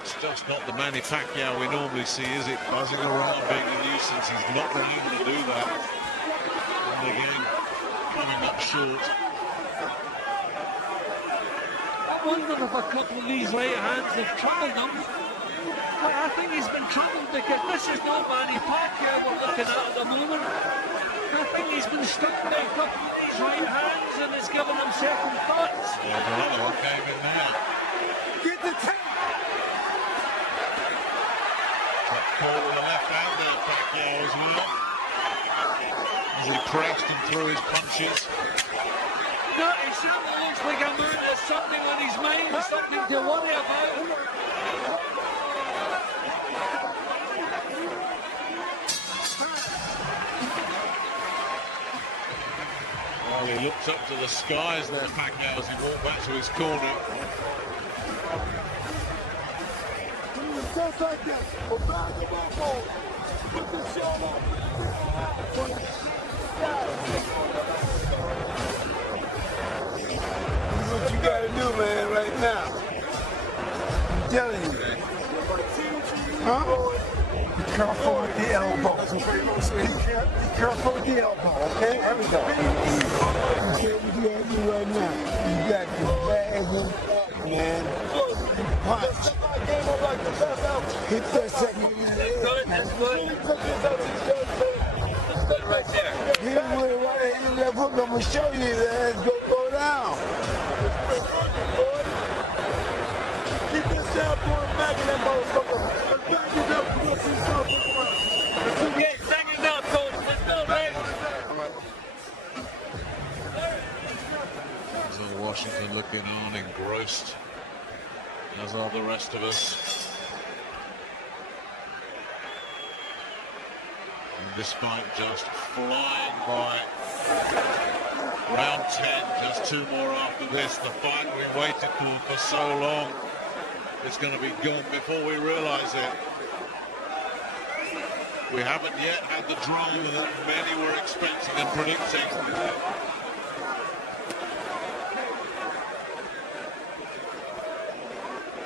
It's just not the Manny Pacquiao we normally see, is it? Buzzing around, being a nuisance. He's not been able to do that. And again, coming up short. I wonder if a couple of these right hands have troubled him. But I think he's been troubled because this is not Manny Pacquiao we're looking at the moment. I think he's been struck by a couple of these right hands and it's given him second thoughts. Yeah, Dorado came in now. Get the tape. Call with the left hand there, Pacquiao as well. As he pressed and threw his punches. No, it certainly looks like a man has something on his mind, something to worry about. Well, he looks up to the skies there, Pacquiao, as he walked back to his corner. Just like that. A basketball ball. Put the shot on. This is what you gotta do, man, right now. I'm telling you. Huh? Be careful with the elbow. Be careful with the elbow, okay? There we go. You see what you gotta do right now. You got to bag him up, man. Punch. Hit that second. That's good. Right there. Hit him with it right in the left hook. I'm going to show you his ass go down. Keep this down, put it back in that motherfucker. Back it up, put yourself in front. Okay, second down, coach. Let's go, Ray. There's Washington looking on, engrossed, as are the rest of us. And despite just flying by round 10, just 2 more after this, the fight we waited for so long, it's going to be gone before we realize it. We haven't yet had the drama that many were expecting and predicting.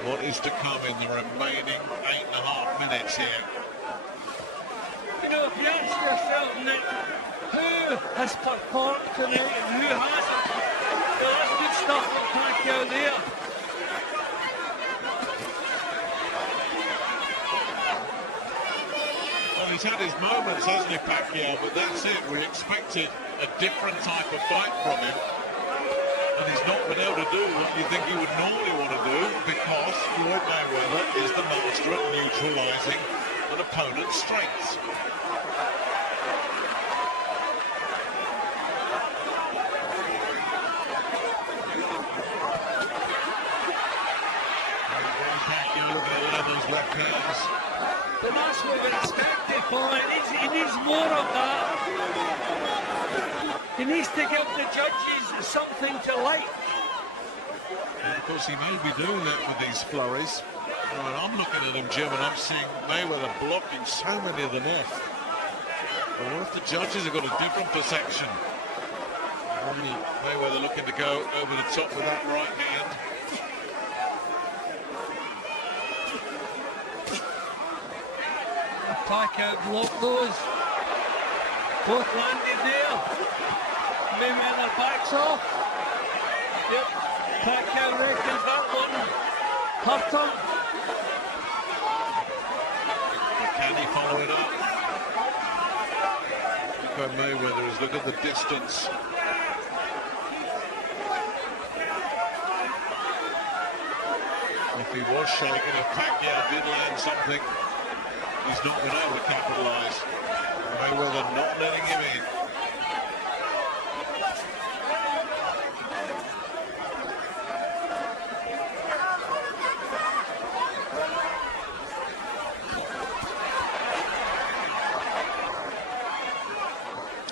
What is to come in the remaining 8.5 minutes here? You know, if you ask yourself, Nick, who has performed tonight and who hasn't? Well, that's good stuff from Pacquiao there. Well, he's had his moments, hasn't he, Pacquiao? But that's it. We expected a different type of fight from him. And he's not been able to do what you think he would normally want to do, because Floyd Mayweather is the master at neutralising an opponent's strengths. Those left hands. But that's what we expected for him. He needs more of that. He needs to give the judges something to like. And of course, he may be doing that with these flurries. Right, I'm looking at him, Jim, and I'm seeing Mayweather blocking so many of the left. But what if the judges have got a different perception? Mayweather looking to go over the top with that right hand. Pacquiao blocked those. Both landed there. Mayweather backs off. Yep. Pacquiao reckons that one hurt him. Can he follow it up? Look at Mayweather, look at the distance. If he was shaking, if Pacquiao did land something, he's not been able to capitalise. Mayweather not letting him in.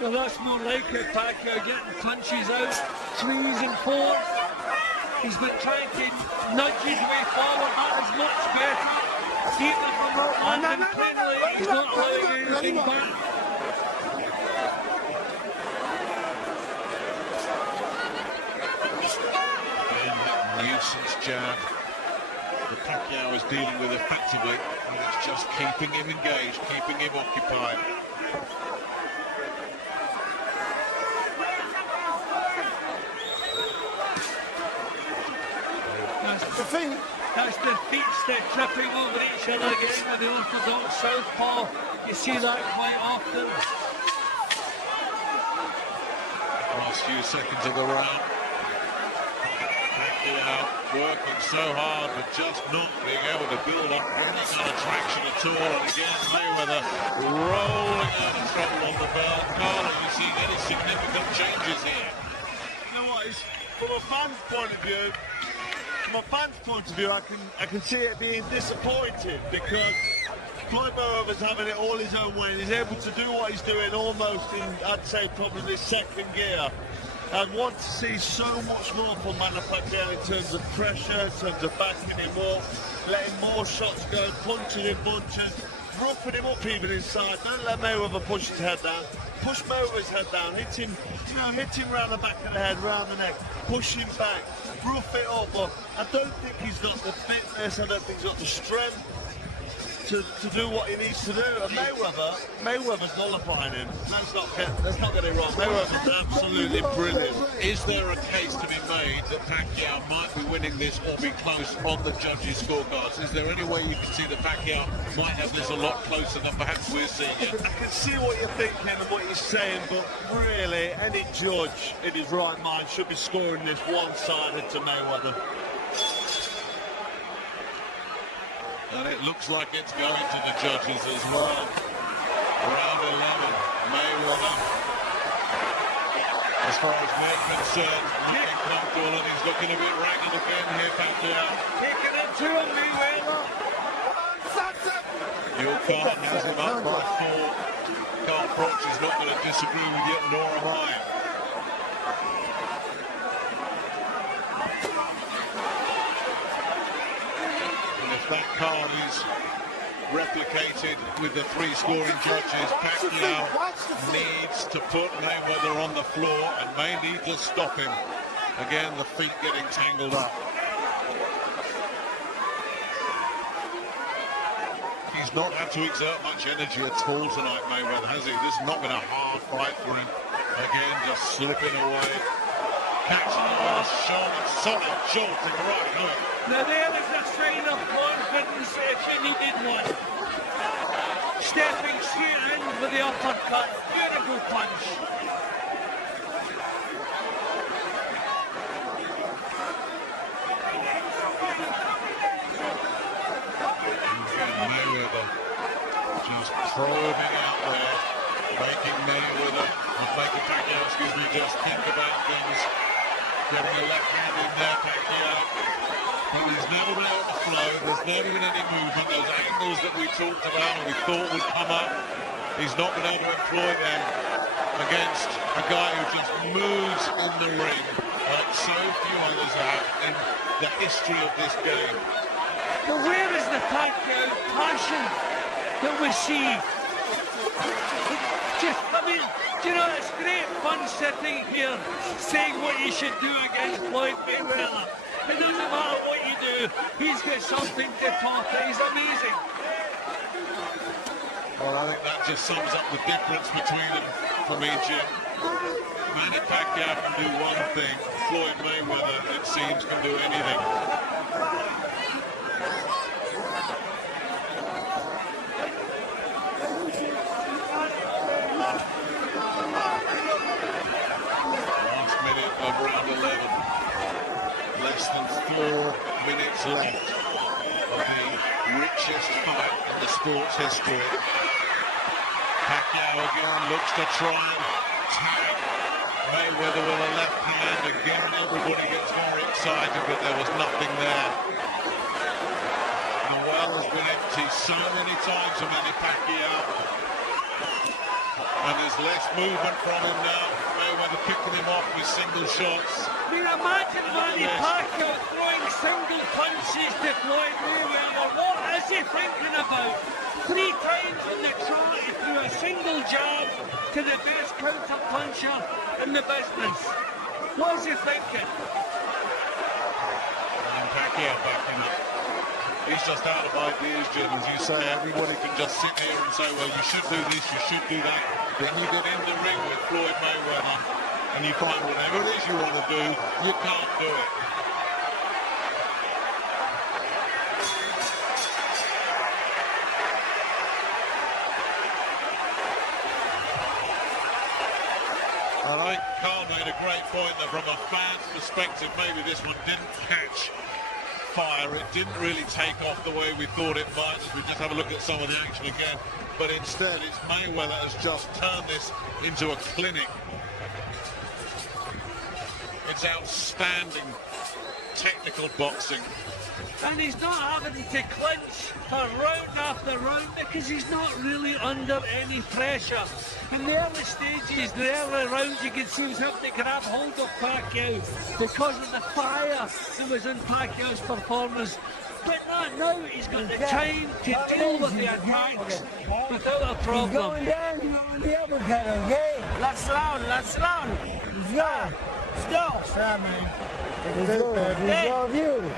Well, that's more like it. Pacquiao getting punches out, 3s and 4s. He's been trying to nudge his way forward. That is much better. Even from not landing cleanly, he's not allowing anything back. And that nuisance jab that Pacquiao is dealing with effectively, and it's just keeping him engaged, keeping him occupied. That's their feet tripping over each other again with the orthodox southpaw. You see that quite often. Last few seconds of the round. Pacquiao working so hard, but just not being able to build up any kind of traction at all. And again, Mayweather rolling out of trouble on the bell. Carl, are you seeing any significant changes here? You know what? It's, from a fan's point of view, I can see it being disappointing, because Floyd Mayweather's having it all his own way, and he's able to do what he's doing almost in, I'd say, probably second gear. I'd want to see so much more from Manny Pacquiao in terms of pressure, in terms of backing him up, letting more shots go, punching him bunches, roughing him up even inside. Don't let Mayweather push his head down. Push Mayweather's head down, hit him round the back of the head, round the neck, push him back, rough it up. But I don't think he's got the fitness, I don't think he's got the strength to do what he needs to do. And Mayweather's nullifying him. Let's not get it wrong. Mayweather's absolutely brilliant. Is there a case to be made that Pacquiao might be winning this or be close on the judges' scorecards? Is there any way you can see that Pacquiao might have this a lot closer than perhaps we're seeing it? I can see what you're thinking and what you're saying, but really, any judge in his right mind should be scoring this one-sided to Mayweather. And it looks like it's going to the judges as well. Round 11, Mayweather, as far as we're concerned, looking comfortable, and he's looking a bit ragged again here, Pacquiao. Taking it to him, Mayweather. Your card has him up by 4. Carl Froch is not going to disagree with you, nor am I. That card is replicated with the 3 scoring judges. Pacquiao needs to put Mayweather on the floor and may need to stop him. Again, the feet getting tangled up. He's not had to exert much energy at all tonight, Mayweather, has he? This has not been a hard fight for him. Again, just slipping away. Catching him with a solid jolting right hook. Now there is a sign of confidence if you needed one. stepping straight in for the uppercut. Beautiful punch. Mayweather just probing out there, making Mayweather, making Pacquiao, excuse me, just think about things. Getting a left hand in there, Pacquiao. But there's never been overflow, there's never been any movement. Those angles that we talked about and we thought would come up, he's not been able to employ them against a guy who just moves in the ring like so few others have in the history of this game. But where is the Pacquiao passion that we see? I mean, do you know, it's great fun sitting here saying what you should do against Floyd Mayweather. It doesn't matter what you do, he's got something to talk about. He's amazing. Well, I think that just sums up the difference between them for me, Jim. Manny Pacquiao can do one thing, Floyd Mayweather, it seems, can do anything. Last minute of round 11. Less than 4 minutes left of the richest fight in the sport's history. Pacquiao again looks to try and tag Mayweather with a left hand. Again, everybody gets very excited, but there was nothing there. The well has been empty so many times for Manny Pacquiao. And there's less movement from him now. Mayweather picking him off with single shots. I mean, imagine Manny Pacquiao throwing single punches to Floyd Mayweather. What is he thinking about? 3 times in the trot, he threw a single jab to the best counter puncher in the business. What is he thinking? And Pacquiao backing up. He's just out of ideas, Jim. As you say, everybody can just sit here and say, well, you should do this, you should do that. Then you get in the ring with Floyd Mayweather and you find whatever it is you want to do, you can't do it. I think Carl made a great point that from a fan's perspective, maybe this one didn't catch fire. It didn't really take off the way we thought it might. If we just have a look at some of the action again. But instead, it's Mayweather has just turned this into a clinic. It's outstanding technical boxing. And he's not having to clinch for round after round because he's not really under any pressure. In the early stages, the early rounds, you can see he was having to grab hold of Pacquiao because of the fire that was in Pacquiao's performance. But now he's got the time to deal with the attacks without a problem. He's going down on the uppercut, okay? Let's round. Let's go. Let's go. Stop, man. Let's go. Let's go, you.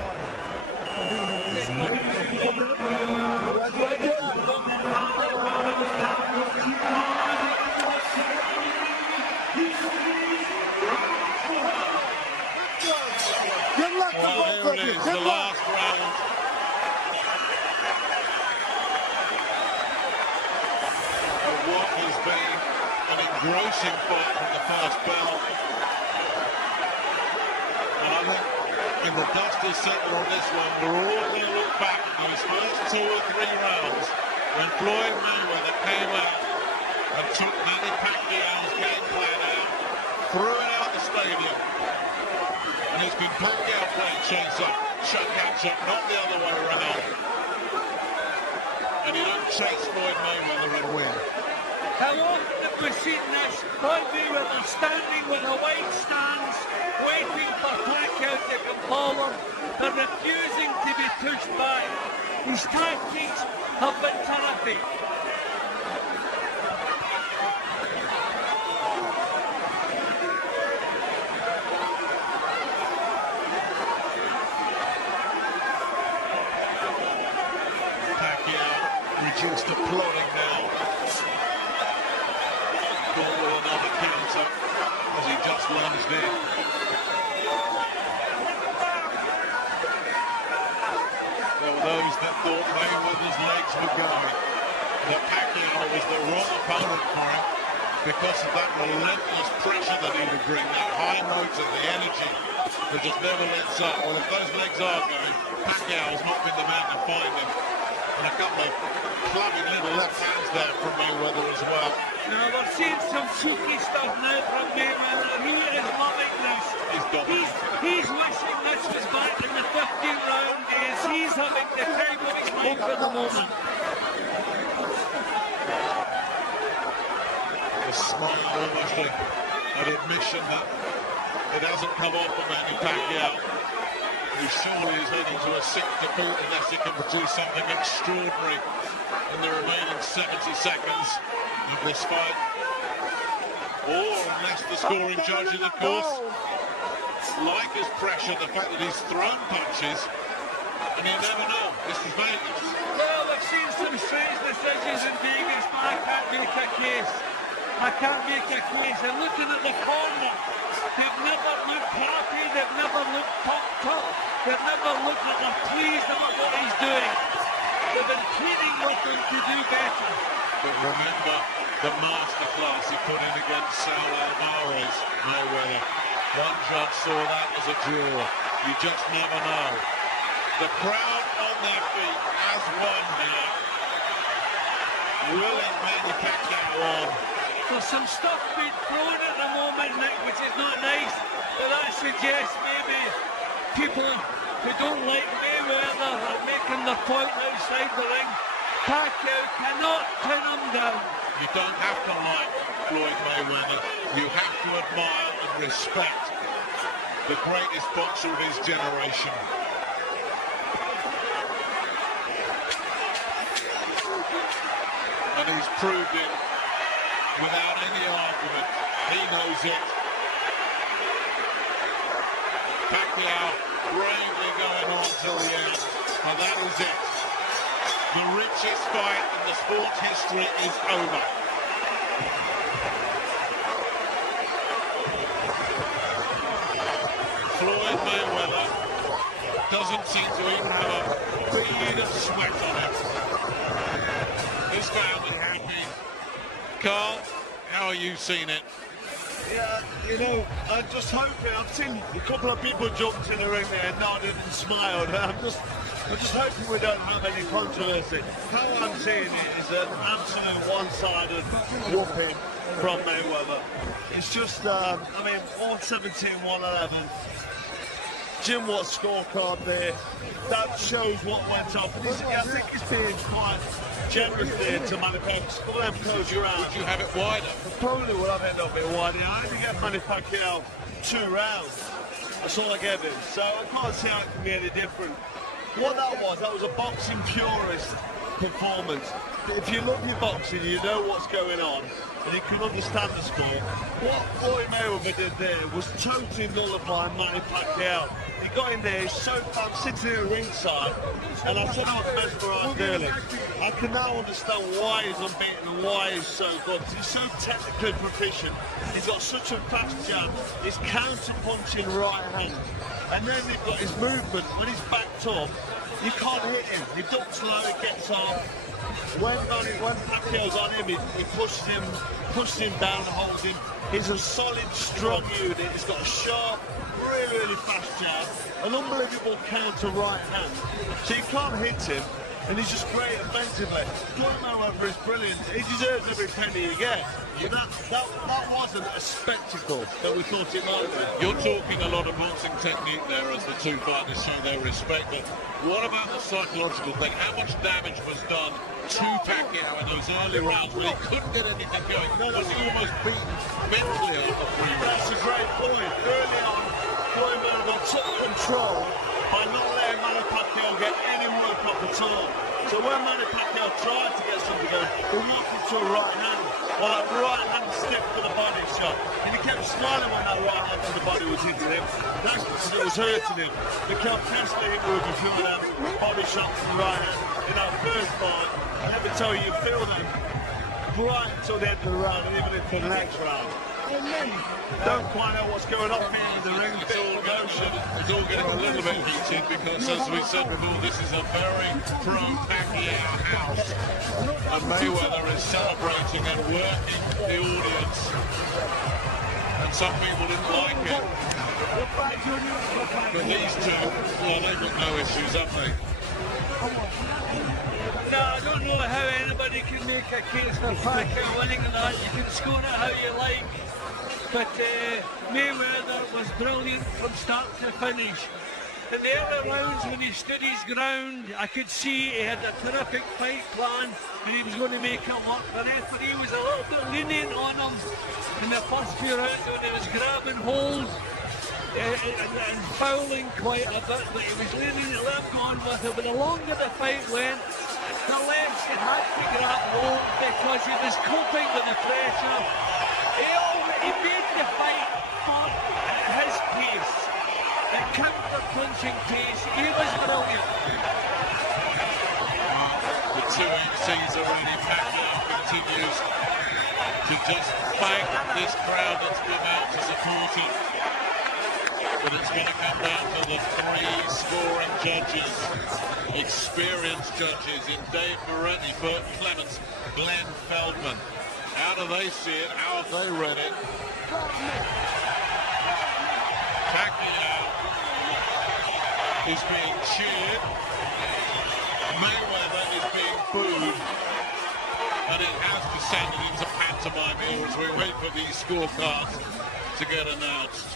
Good luck to both of you. Good luck. Last round. What has been an engrossing fight from the first bell. And I think when the dust is settled on this one, we're all going to look back at those first 2 or 3 rounds when Floyd Mayweather came out and took Manny Pacquiao's game plan out, threw it out the stadium. And it's been Pacquiao playing chase up, catch up, not the other way around. And you don't chase Floyd Mayweather and win. How often have we seen this? Floyd Mayweather standing with a white stance, waiting for Pacquiao to come forward, but refusing to be pushed back. His tactics have been terrific. Reduced to plodding now. Thought with another counter as he just lunged in. There were those that thought Mayweather's legs were going. that Pacquiao was the wrong opponent for him because of that relentless pressure that he would bring, that high motor, the energy that just never lets up. Well, if those legs are going, Pacquiao's not been the man to find them. And a couple of clubbing little left hands there from Mayweather as well. Now we're seeing some cheeky stuff now from Mayweather. He is loving this. He's wishing this was back in the 15th round days. He's having the time of his life at the moment. A smile, almost an admission that it hasn't come off of Manny Pacquiao, who surely is heading to a sixth defeat unless he can produce something extraordinary in the remaining 70 seconds of this fight. Or unless the scoring judges, of course, like his pressure, the fact that he's thrown punches, and you never know. This is Vegas. Well, I've seen some strange decisions in Vegas, but I can't make a case. I can't make a case. And looking at the corner, they've never looked happy, they've never looked pumped up, they've never looked like they're pleased about what he's doing. They've been pleading with him to do better. But remember the masterclass he put in against Saul Alvarez, Mayweather. One judge saw that as a draw. You just never know. The crowd on their feet as one here. Will it Manny Pacquiao on? There's some stuff being thrown at the moment, Nick, which is not nice. But that suggests maybe people who don't like Mayweather are making the point outside the ring. Pacquiao cannot pin him down. You don't have to like Floyd Mayweather. You have to admire and respect the greatest boxer of his generation. And he's proved it without any argument. He knows it. Pacquiao bravely going on till the end. And that is it. The richest fight in the sport's history is over. Floyd Mayweather doesn't seem to even have a bead of sweat on him. His family happy. Carl, how are you seeing it? Yeah, you know, I just hope I've seen a couple of people jumped in the ring there, nodded and smiled. I'm just hoping we don't have any controversy. How I'm seeing it is an absolute one-sided whooping from Mayweather. It's just, I mean, 117, 111. Jim Watt's scorecard there, that shows what went up. I think he's being quite generous there to Manny Pacquiao. Couple of them close around. Would you have it wider? Probably would have ended up a bit wider. I had to get Manny Pacquiao 2 rounds. That's all I gave him. So I can't see how it can be any different. What that was a boxing purist performance. If you look at boxing, you know what's going on, and you can understand the sport. What Floyd Mayweather did there was totally nullify Manny Pacquiao. He got in there, he's so calm, sitting here ringside, and I said I was mesmerised early. I can now understand why he's unbeaten and why he's so good. He's so technically proficient. He's got such a fast jab. His counter-punching right hand. And then you've got his movement. When he's backed up, you can't hit him. He ducks low, he gets off. When Pacquiao's on him, he pushes him down and holds him. He's a solid, strong unit. He's got a sharp, really fast jab, an unbelievable counter right hand. So you can't hit him, and he's just great offensively. Floyd Mayweather is brilliant. He deserves every penny he gets. That wasn't a spectacle that we thought it might be. You're talking a lot of boxing technique there as the two fighters show their respect, but what about the psychological thing? How much damage was done to Pacquiao in those early rounds when he couldn't get anything going? Was he almost beaten mentally after 3 rounds? That's a great point. Early on, Floyd Mayweather took control by not letting Manny Pacquiao get any work up at all. So when Manny Pacquiao tried to get something going, he walked into a right hand. Well, that right hand stepped for the body shot. And he kept smiling when that right hand to the body was hitting him. That's because it was hurting him. The constantly hit with a few of them body shots from the right hand in that first fight. Let me tell you, you feel them right until the end of the round and even into the next round. Don't quite know what's going on here in the ring. It's all getting a little bit heated because, as we said before, this is a very pro-Pacquiao house. And Mayweather is celebrating and working the audience. And some people didn't like it. But these two, well, they've got no issues, have they? No, I don't know how anybody can make a case for Pacquiao winning that. You can score it how you like. But Mayweather was brilliant from start to finish. In the other rounds, when he stood his ground, I could see he had a terrific fight plan and he was going to make it work. The referee was a little bit lenient on him in the first few rounds when he was grabbing hold and fouling quite a bit, but he was lenient to let him go on with it. But the longer the fight went, the less he had to grab hold because he was coping with the pressure. He made the fight fun at his pace, the counter-punching pace. He was brilliant. The 2 MCs already. Pacquiao continues to just thank this crowd that's been out to support him. But it's going to come down to the 3 scoring judges, experienced judges in Dave Moretti, Burt Clements, Glenn Feldman. How do they see it? How have they read it? Pacquiao is being cheered. Mayweather is being booed. And it has descended into pantomime here as we wait for these scorecards to get announced.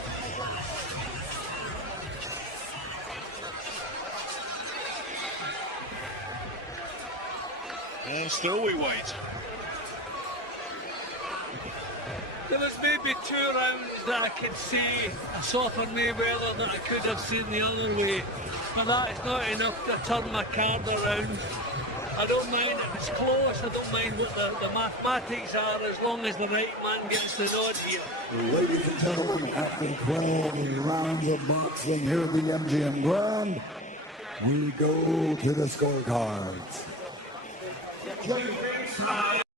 And still we wait. There was maybe 2 rounds that I could see a softer Mayweather that I could have seen the other way. But that is not enough to turn my card around. I don't mind if it's close, I don't mind what the mathematics are as long as the right man gets the nod here. Ladies and gentlemen, after 12 rounds of boxing here at the MGM Grand, we go to the scorecards.